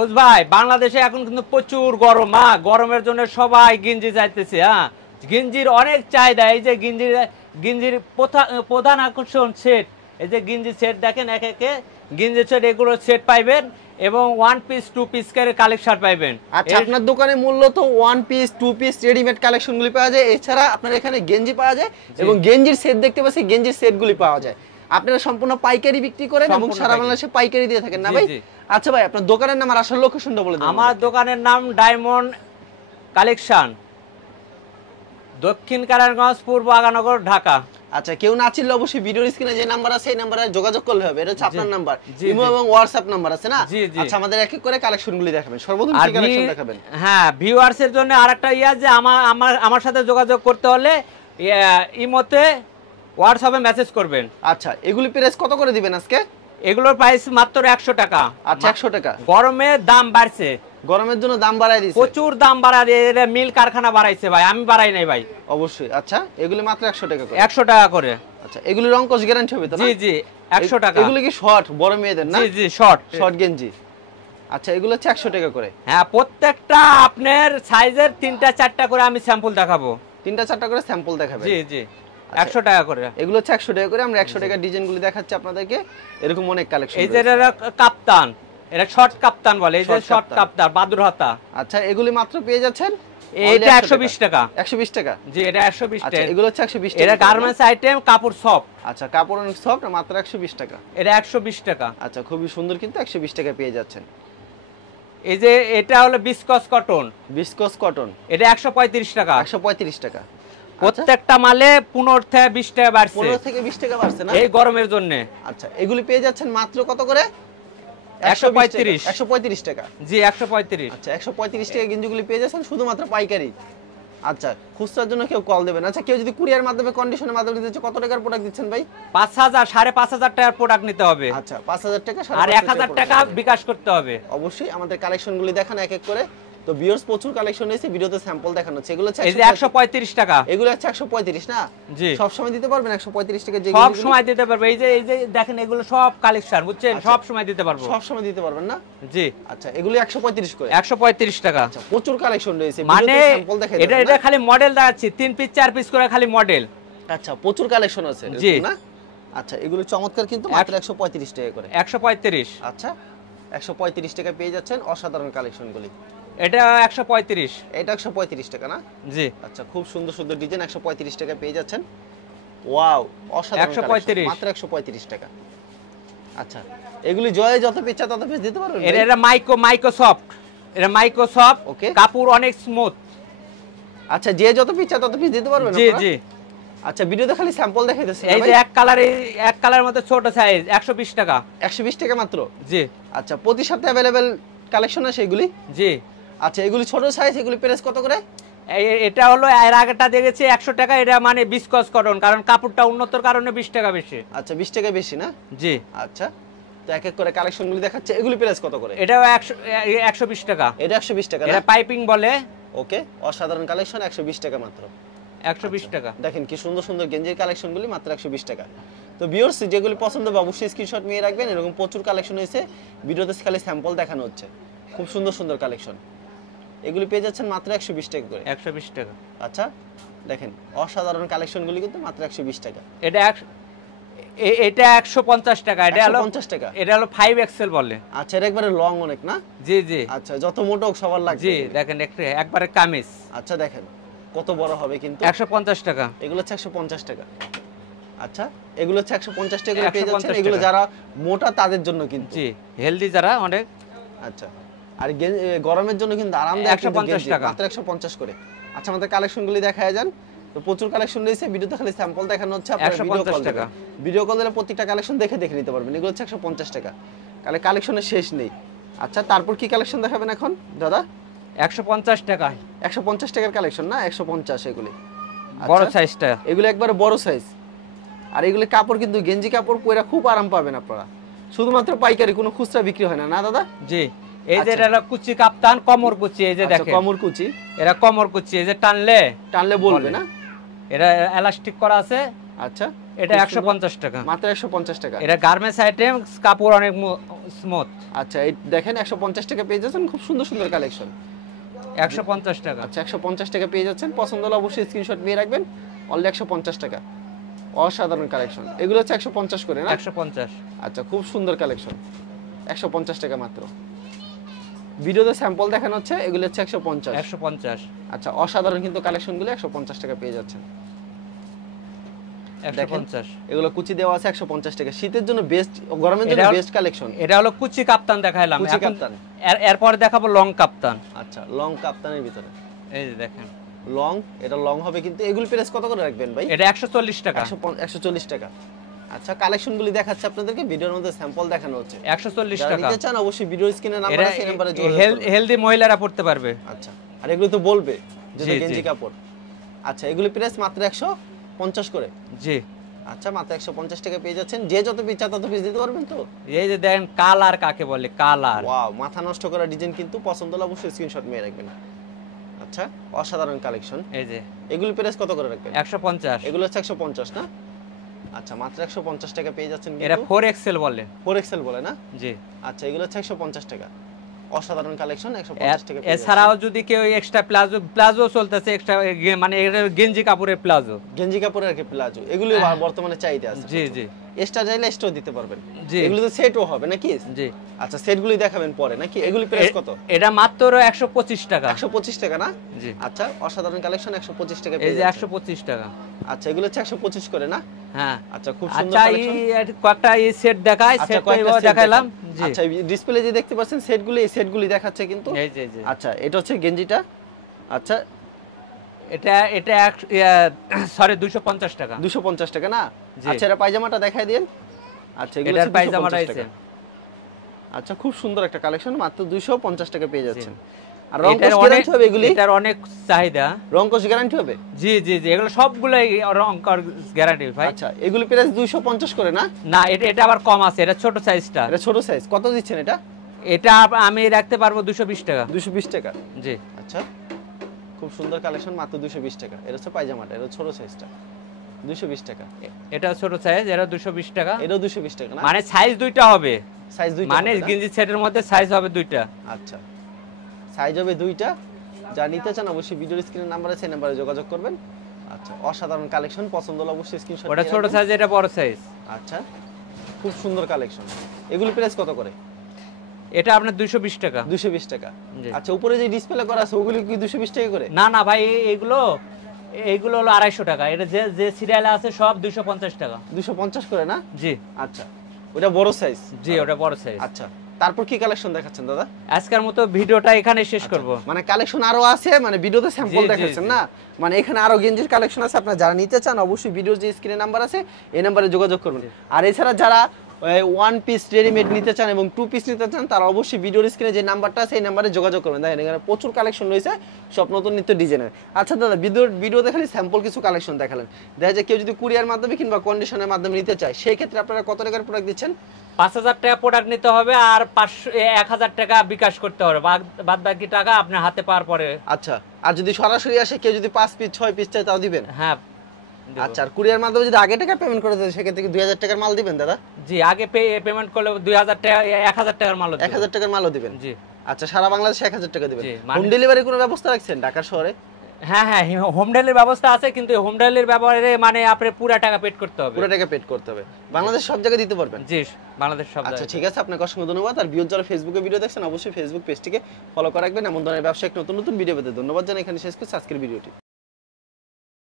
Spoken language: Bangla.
ভাই বাংলাদেশে এখন কিন্তু প্রচুর গরম, গরমের জন্য সবাই গেঞ্জি চাইতেছে। গেঞ্জির অনেক চাহিদা। এই যে গেঞ্জির প্রধান আকর্ষণ সেট। এই যে গেঞ্জি সেট দেখেন, এক একে গেঞ্জি সেট, এগুলো সেট পাইবেন এবং ওয়ান পিস টু পিস করে কালেকশন পাইবেন। আচ্ছা, আপনার দোকানে মূলত one piece two piece readymade কালেকশনগুলি পাওয়া যায়, এছাড়া আপনার এখানে গেঞ্জি পাওয়া যায় এবং গেঞ্জির সেট দেখতে পাচ্ছি, গেঞ্জির সেটগুলি পাওয়া যায়। আপনারা সম্পূর্ণ পাইকারি বিক্রি করেন এবং সারা বাংলাদেশে পাইকারি দিয়ে থাকেন না ভাই? আচ্ছা ভাই, আপনার দোকানের নাম আর আসল লোকেশনটা বলে দিন। আমার দোকানের নাম ডায়মন্ড কালেকশন, দক্ষিণ কারারগঞ্জ, পূর্ব আগানগর, ঢাকা। আচ্ছা, কেউ না চিনলে অবশ্যই ভিডিওর স্ক্রিনে যে নাম্বার আছে এই নাম্বারে যোগাযোগ করলে হবে। এটা হচ্ছে আপনার নাম্বার, ইমো এবং হোয়াটসঅ্যাপ নাম্বার আছে না? আচ্ছা, আমাদের এক এক করে কালেকশনগুলি দেখাবেন। সর্বপ্রথম কি কালেকশন দেখাবেন? হ্যাঁ, ভিউয়ার্সের জন্য আরেকটা যে আমার সাথে যোগাযোগ করতে হলে ইমোতে হোয়াটসঅ্যাপে মেসেজ করবেন। আচ্ছা, এগুলি প্রাইস কত করে দিবেন আজকে? এগুলোর প্রাইস মাত্র 100 টাকা। আচ্ছা, 100 টাকা। গরমে দাম বাড়ছে, গরমের জন্য দাম বাড়ায় দিয়েছে, প্রচুর দাম বাড়ায় দিয়েছে। মিল কারখানা বাড়াইছে ভাই, আমি বাড়াই নাই ভাই। অবশ্যই। আচ্ছা, এগুলি মাত্র 100 টাকা করে। 100 টাকা করে। আচ্ছা, এগুলি রং কস গ্যারান্টি হবে তো না? জি জি, 100 টাকা। এগুলি কি শর্ট বড় মেয়েদের না? জি জি, শর্ট গেঞ্জি। আচ্ছা, এগুলো হচ্ছে 100 টাকা করে। হ্যাঁ, প্রত্যেকটা আপনার সাইজের 3টা 4টা করে আমি স্যাম্পল দেখাবো। 3টা 4টা করে স্যাম্পল দেখাবেন? জি জি, 100 টাকা করে। এগুলো হচ্ছে 100 টাকা করে। আমরা 100 টাকা ডিজাইনগুলো দেখাচ্ছি আপনাদেরকে। এরকম অনেক কালেকশন। এই যে কাপ্তান, এটা শর্ট কাপ্তান বলে, এই যে শর্ট কাপ্তান বাদুর হাতা। আচ্ছা, এগুলি মাত্র পেয়ে যাচ্ছেন এটা 120 টাকা। 120 টাকা? জি, এটা 120 টাকা। এগুলো হচ্ছে 120 টাকা। এটা গার্মেন্টস আইটেম, কাপড় সফট। আচ্ছা, কাপড় অনেক সফট, মাত্র 120 টাকা। এটা 120 টাকা। আচ্ছা, খুবই সুন্দর, কিন্তু 120 টাকা পেয়ে যাচ্ছেন। এই যে এটা হলো বিসকস কটন। বিসকস কটন, এটা 135 টাকা। 135 টাকা। প্রত্যেকটা মালে 15 থেকে 20 টাকা বাড়ছে। 15 থেকে 20 টাকা বাড়ছে না এই গরমের জন্য? আচ্ছা, এগুলি পেয়ে যাচ্ছেন মাত্র কত করে? 135। 135 টাকা। জি, 135। আচ্ছা, 135 টাকা গেঞ্জিগুলি পেয়ে যাচ্ছেন শুধুমাত্র পাইকারি। আচ্ছা, খুচরার জন্য কেউ কল দেবেন। আচ্ছা, কেউ যদি কুরিয়ার মাধ্যমে, কন্ডিশনের মাধ্যমে দিতে চায়, কত টাকার প্রোডাক্ট দিচ্ছেন ভাই? 5000 5,500 টাকার প্রোডাক্ট নিতে হবে। আচ্ছা, 5000 টাকা আর 1000 টাকা বিকাশ করতে হবে। অবশ্যই। আমাদের কালেকশনগুলি দেখান এক এক করে। তো ভিউয়ার্স, প্রচুর কালেকশন এসেছে, ভিডিওতে স্যাম্পল দেখানো হচ্ছে। এগুলো এই যে 135 টাকা। এগুলো হচ্ছে 135 না? জি। সব সময় দিতে পারবেন 135 টাকা? যে সব সময় দিতে পারবে। এই যে দেখেন, এগুলো সব কালেকশন, বুঝছেন? সব সময় দিতে পারবো। সব সময় দিতে পারবেন না? জি। আচ্ছা, এগুলো 135 করে। 135 টাকা। আচ্ছা, প্রচুর কালেকশন রয়েছে, মানে স্যাম্পল দেখাই। এটা খালি মডেল দেখাচ্ছি, 3 পিস 4 পিস করে খালি মডেল। আচ্ছা, প্রচুর কালেকশন আছে না? আচ্ছা, এগুলো চমৎকার, কিন্তু মাত্র 135 টাকা করে। 135। আচ্ছা, 135 টাকা পেয়ে যাচ্ছেন অসাধারণ কালেকশনগুলি। এটা 135। এটা 135 টাকা না? জি। আচ্ছা, খুব সুন্দর সুন্দর ডিজাইন 135 টাকা পেয়ে যাচ্ছেন। ওয়াও, অসাধারণ। 135, মাত্র 135 টাকা। আচ্ছা, এগুলি জয়ে যত পিস তত পিস দিতে পারবেন? এটা মাইক্রোসফট, এটা মাইক্রোসফট। ওকে, কাপড় অনেক স্মুথ। আচ্ছা, যে যত পিস তত পিস দিতে পারবেন? জি জি। আচ্ছা, ভিডিওতে খালি স্যাম্পল দেখাইতেছি। এই যে এক কালারের মধ্যে ছোট সাইজ, 120 টাকা। 120 টাকা মাত্র? জি। আচ্ছা, প্রতি সপ্তাহে अवेलेबल কালেকশন আছে এগুলি? জি। আচ্ছা, এগুলি ছোট সাইজ, এগুলি প্রাইস কত করে? এটা হলো এর আগেটা দেখেছি 100 টাকা। এটা মানে বিসকস কটন, কারণ কাপড়টা উন্নতর কারণে 20 টাকা বেশি। আচ্ছা, 20 টাকা বেশি না? জি। আচ্ছা, তো এক এক করে কালেকশনগুলি দেখাচ্ছে। এগুলি প্রাইস কত করে? এটাও 120 টাকা। এটা 120 টাকা না? এটা পাইপিং বলে। ওকে, অসাধারণ কালেকশন, 120 টাকা মাত্র। 120 টাকা। দেখেন কি সুন্দর সুন্দর গেঞ্জির কালেকশনগুলি, মাত্র 120 টাকা। তো ভিউয়ার্স, যেগুলি পছন্দ হবে অবশ্যই স্ক্রিনশট নিয়ে রাখবেন। এরকম প্রচুর কালেকশন হয়েছে, ভিডিওতে খালি স্যাম্পল দেখানো হচ্ছে। খুব সুন্দর সুন্দর কালেকশন, এগুলি পেয়ে যাচ্ছেন মাত্র 120 টাকা করে। 120 টাকা। আচ্ছা, দেখেন অসাধারণ কালেকশনগুলি, কিন্তু মাত্র 120 টাকা। এটা 150 টাকা। এটা হলো 50 টাকা। এটা হলো 5XL বলে। আচ্ছা, এটা একবারে লং অনেক না? জি জি। আচ্ছা, যত মোটা হোক সবার লাগবে। জি, দেখেন একবারে কামিজ। আচ্ছা, দেখেন কত বড় হবে, কিন্তু 150 টাকা। এগুলো হচ্ছে 150 টাকা। আচ্ছা, এগুলো হচ্ছে 150 টাকা করে পেয়ে যাচ্ছেন। এগুলো যারা মোটা তাদের জন্য কিন্তু। জি, হেলদি যারা অনেক। আচ্ছা, আর গরমের জন্য কিন্তু আরামদায়ক। 150 টাকা, মাত্র 150 করে। আচ্ছা, আমাদের কালেকশনগুলি দেখায় যান। তো প্রচুর কালেকশন রয়েছে, ভিডিওতে খালি স্যাম্পল দেখানো হচ্ছে। আপনারা ভিডিও কল দিলে প্রত্যেকটা কালেকশন দেখে নিতে পারবেন। এগুলো হচ্ছে 150 টাকা। তাহলে কালেকশনের শেষ নেই। আচ্ছা, তারপর কি কালেকশন দেখাবেন এখন দাদা? 150 টাকা। 150 টাকার কালেকশন না? 150 এগুলি বড় সাইজটা। এগুলো একবারে বড় সাইজ। আর এগুলি কাপড় কিন্তু গেঞ্জি কাপড়, পরে খুব আরাম পাবেন আপনারা। শুধুমাত্র পাইকারি, কোনো খুচরা বিক্রি হয় না, না দাদা? জি। এই যে এটা কুচি কাপ্তান, কমর কুচি। এই যে দেখেন কমর কুচি, এটা কমর কুচি। এই যে টানলে বলবে না? এটা এলাস্টিক করা আছে। আচ্ছা, এটা 150 টাকা, মাত্র 150 টাকা। এটা গার্মেন্টস আইটেম, কাপড় অনেক স্মুথ। আচ্ছা, এই দেখেন 150 টাকা পেয়ে যাচ্ছেন, খুব সুন্দর সুন্দর কালেকশন। 150 টাকা। আচ্ছা, 150 টাকা পেয়ে যাচ্ছেন, পছন্দ হলে অবশ্যই স্ক্রিনশট নিয়ে রাখবেন। অনলি 150 টাকা, অসাধারণ কালেকশন। এগুলো হচ্ছে 150 করে না? 150। আচ্ছা, খুব সুন্দর কালেকশন, 150 টাকা মাত্র। ভিডিওতে স্যাম্পল দেখানো হচ্ছে, এগুলো হচ্ছে 150। 150। আচ্ছা, অসাধারণ কিন্তু কালেকশনগুলো 150 টাকা পেয়ে যাচ্ছেন। 150। এগুলো কুচি দেওয়া আছে 150 টাকা। শীতের জন্য বেস্ট, গরমের জন্য বেস্ট কালেকশন। এটা হলো কুচি কাপ্তান দেখাইলাম, কুচি কাপ্তান। এরপর দেখাবো লং কাপ্তান। আচ্ছা, লং কাপ্তানের ভিতরে এই যে দেখেন লং, এটা লং হবে কিন্তু। এগুলো প্রাইস কত করে রাখবেন ভাই? এটা 140 টাকা। 140 টাকা। আচ্ছা, কালেকশনগুলি দেখাচ্ছে আপনাদেরকে, ভিডিওর মধ্যে স্যাম্পল দেখানো হচ্ছে। 140 টাকা। নিতে চান অবশ্যই ভিডিও স্ক্রিনে নাম্বার আছে, এই নম্বরে যোগাযোগ করুন। হেলদি মহিলারা পড়তে পারবে। আচ্ছা, আর এগুলো তো বলবে যে গেঞ্জি কাপড়। আচ্ছা, এগুলো প্রাইস মাত্র 150 করে। জি। আচ্ছা, মাত্র 150 টাকা পেয়ে যাচ্ছেন। যে যত পিস চান তত পিস দিতে পারবেন তো? এই যে দেখেন কালার কাকে বলে, কালার। ওয়াও, মাথা নষ্ট করা ডিজাইন কিন্তু। পছন্দ হলে অবশ্যই স্ক্রিনশট নিয়ে রাখবেন। আচ্ছা, অসাধারণ কালেকশন। এই যে এগুলো প্রাইস কত করে রাখবেন? 150। এগুলো হচ্ছে 150 না? আচ্ছা, মাত্র 150 টাকা পেয়ে যাচ্ছেন। এটা 4XL বলে। 4XL বলে না? জি। আচ্ছা, এগুলো হচ্ছে 150 টাকা। অসাধারণ কালেকশন, 150 টাকা। এছাড়াও যদি কেউ এক্সট্রা প্লাজো চলতেছে, এক্সট্রা মানে এটা গেঞ্জি কাপড়ের প্লাজো, গেঞ্জি কাপড়ের কি প্লাজো, এগুলো বর্তমানে চাহিদা আছে। জি জি। এক্সট্রা চাইলে এক্সট্রা দিতে পারবেন। জি। এগুলো তো সেটও হবে নাকি? জি। আচ্ছা, সেটগুলি দেখাবেন পরে নাকি? এগুলি প্রাইস কত? এটা মাত্র 125 টাকা। 125 টাকা না? জি। আচ্ছা, অসাধারণ কালেকশন, 125 টাকা এই পেয়ে যে যাচ্ছেন। 125 টাকা। আচ্ছা, এগুলো হচ্ছে 125 করে না? হ্যাঁ। আচ্ছা, খুব সুন্দর আচ্ছা, কালেকশন। এই কয়েকটা এই সেট দেখাই, সেট কয়বার দেখাইলাম। জি। আচ্ছা, ডিসপ্লে যে দেখতে পাচ্ছেন সেটগুলি, এই সেটগুলি দেখাচ্ছে কিন্তু। এই যে জি। আচ্ছা, এটা হচ্ছে গেঞ্জিটা। আচ্ছা, এটা সরি 250 টাকা। 250 টাকা না? জি। আচ্ছা, এটা পায়জামাটা দেখাই দিন। আচ্ছা, এগুলো এটার হচ্ছে পায়জামাটা 250 আছে। টাকা। আচ্ছা, খুব সুন্দর একটা কালেকশন, মাত্র 250 টাকা পেয়ে যাচ্ছেন। আর এটার রংকশ অনেক গ্যারান্টি হবে এগুলি? এটার অনেক চাহিদা। রংকশ গ্যারান্টি হবে? জি জি জি, এগুলো সবগুলাই রংকশ গ্যারান্টি ভাই। আচ্ছা, এগুলি প্রাইস 250 করে না? না, এটা আবার কম আছে, এটা ছোট সাইজটা। এটা ছোট সাইজ। কত দিচ্ছেন এটা? এটা আমি রাখতে পারবো 220 টাকা। 220 টাকা। জি। আচ্ছা, খুব সুন্দর কালেকশন, মাত্র 220 টাকা। এটা হচ্ছে পায়জামাটা, এটা ছোট সাইজটা, 220 টাকা। এটা ছোট সাইজ, এটা 220 টাকা। এটাও 220 টাকা না? মানে সাইজ দুইটা হবে, সাইজ দুইটা মানে হবে না? গেঞ্জি সেটের মধ্যে সাইজ হবে দুইটা। আচ্ছা, সাইজ হবে দুইটা। যা নিতে চান অবশ্যই ভিডিওর স্ক্রিনের নাম্বার আছে, এই নাম্বারে যোগাযোগ করবেন। আচ্ছা, অসাধারণ কালেকশন, পছন্দ হলে অবশ্যই স্ক্রিনশট। ওটা ছোট সাইজ, এটা বড় সাইজ। আচ্ছা, খুব সুন্দর কালেকশন। এগুলি প্রাইস কত করে? এটা আপনার 220 টাকা। 220 টাকা। জি। আচ্ছা, উপরে যে ডিসপ্লে করা আছে ওগুলি কি 220 টাকা করে? না না ভাই, এইগুলো হলো 250 টাকা। এটা যে সিরিয়ালে আছে সব 250 টাকা। 250 করে না? জি। আচ্ছা, ওটা বড় সাইজ। জি, ওটা বড় সাইজ। আচ্ছা, তারপর কি কালেকশন দেখাচ্ছেন দাদা? আজকের মতো ভিডিওটা এখানে শেষ করব। মানে কালেকশন আরো আছে, মানে ভিডিওতে স্যাম্পল জি, জি, দেখাচ্ছেন জি। না? মানে এখানে আরো গেঞ্জির কালেকশন আছে, আপনারা যারা নিতে চান অবশ্যই ভিডিওর যে স্ক্রিনে নাম্বার আছে এই নাম্বারে যোগাযোগ করুন। আর এছাড়া যারা ওয়ান পিস রেডিমেড নিতে চান এবং টু পিস নিতে চান তারা অবশ্যই ভিডিওর স্ক্রিনে যে নাম্বারটা আছে এই নাম্বারে যোগাযোগ করবেন। দেখেন এখানে প্রচুর কালেকশন রয়েছে, সব নতুন নিত্য ডিজাইনের। আচ্ছা দাদা, ভিডিও দেখালে স্যাম্পল কিছু কালেকশন দেখালেন, দেখা যায় কেউ যদি কুরিয়ার মাধ্যমে কিংবা কন্ডিশনের মাধ্যমে নিতে চায়, সেই ক্ষেত্রে আপনারা কত টাকার প্রোডাক্ট দিচ্ছেন? 5000 টাকা প্রোডাক্ট নিতে হবে আর 1000 টাকা বিকাশ করতে হবে, বাদ বাকি টাকা আপনার হাতে পাওয়ার পরে। আচ্ছা, আর যদি সরাসরি আসে কেউ যদি 5 পিস 6 পিস চায় তাও দিবেন? হ্যাঁ। আচ্ছা, আর কুরিয়ার মাধ্যমে যদি আগে টাকা পেমেন্ট করে দেয় সেক্ষেত্রে কি 2000 টাকার মাল দিবেন দাদা? জি, আগে পেমেন্ট করলে 2000 টাকা 1000 টাকার মাল 1000 টাকার মালও দিবেন? জি। আচ্ছা, সারা বাংলাদেশে 1000 টাকা দিবেন। জি, হোম ডেলিভারি কোনো ব্যবস্থা রাখছেন ঢাকার শহরে? হ্যাঁ হ্যাঁ, হোম ডেলিভারির ব্যবস্থা আছে, কিন্তু হোম ডেলিভারির ব্যাপারে মানে আপনি পুরো টাকা পেড করতে হবে। পুরো টাকা পেড করতে হবে। বাংলাদেশ সব জায়গায় দিতে পারবেন? জি, বাংলাদেশ সব আচ্ছা, জায়গায়। ঠিক আছে, আপনাকে অসংখ্য ধন্যবাদ। আর ভিউয়ার যারা ফেসবুকে ভিডিও দেখছেন অবশ্যই ফেসবুক পেজটিকে ফলো করে রাখবেন। এমন ধরনের ব্যবসায়িক নতুন নতুন ভিডিও পেতে ধন্যবাদ জানাই এখানে শেষ করছি আজকের ভিডিওটি।